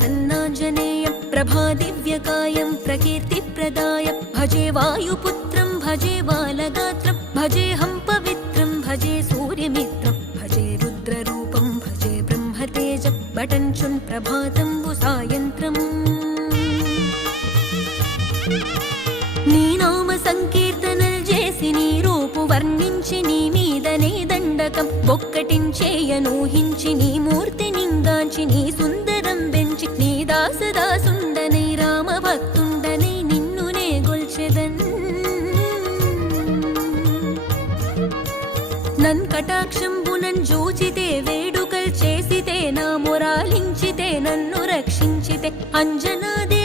प्रसन्नाञ्जनेयं प्रभादिव्यकायं प्रकीर्तिप्रदाय भजे वायुपुत्रं भजे बालगात्रं भजेऽहं पवित्रं भजे सूर्यमित्रं भजे रुद्ररूपं भजे ब्रह्मतेजं बटञ्चुन् प्रभातं सायन्त्रम् నీ నామ సంకీర్తనలు చేసి నీ రూపు వర్ణించి నీ మీదనే దండకం ఒక్కటించేయనూహించి నీ మూర్తి నింగాంచి నీ సుందరం పెంచి నీ దాసదాసుండనై రామ భక్తుండనై నిన్నునే గొల్చెదన్ నన్ కటాక్షంబునన్ జూచితే వేడుకల్ చేసితే నా మొరాలించితే నన్ను రక్షించితే అంజనాదే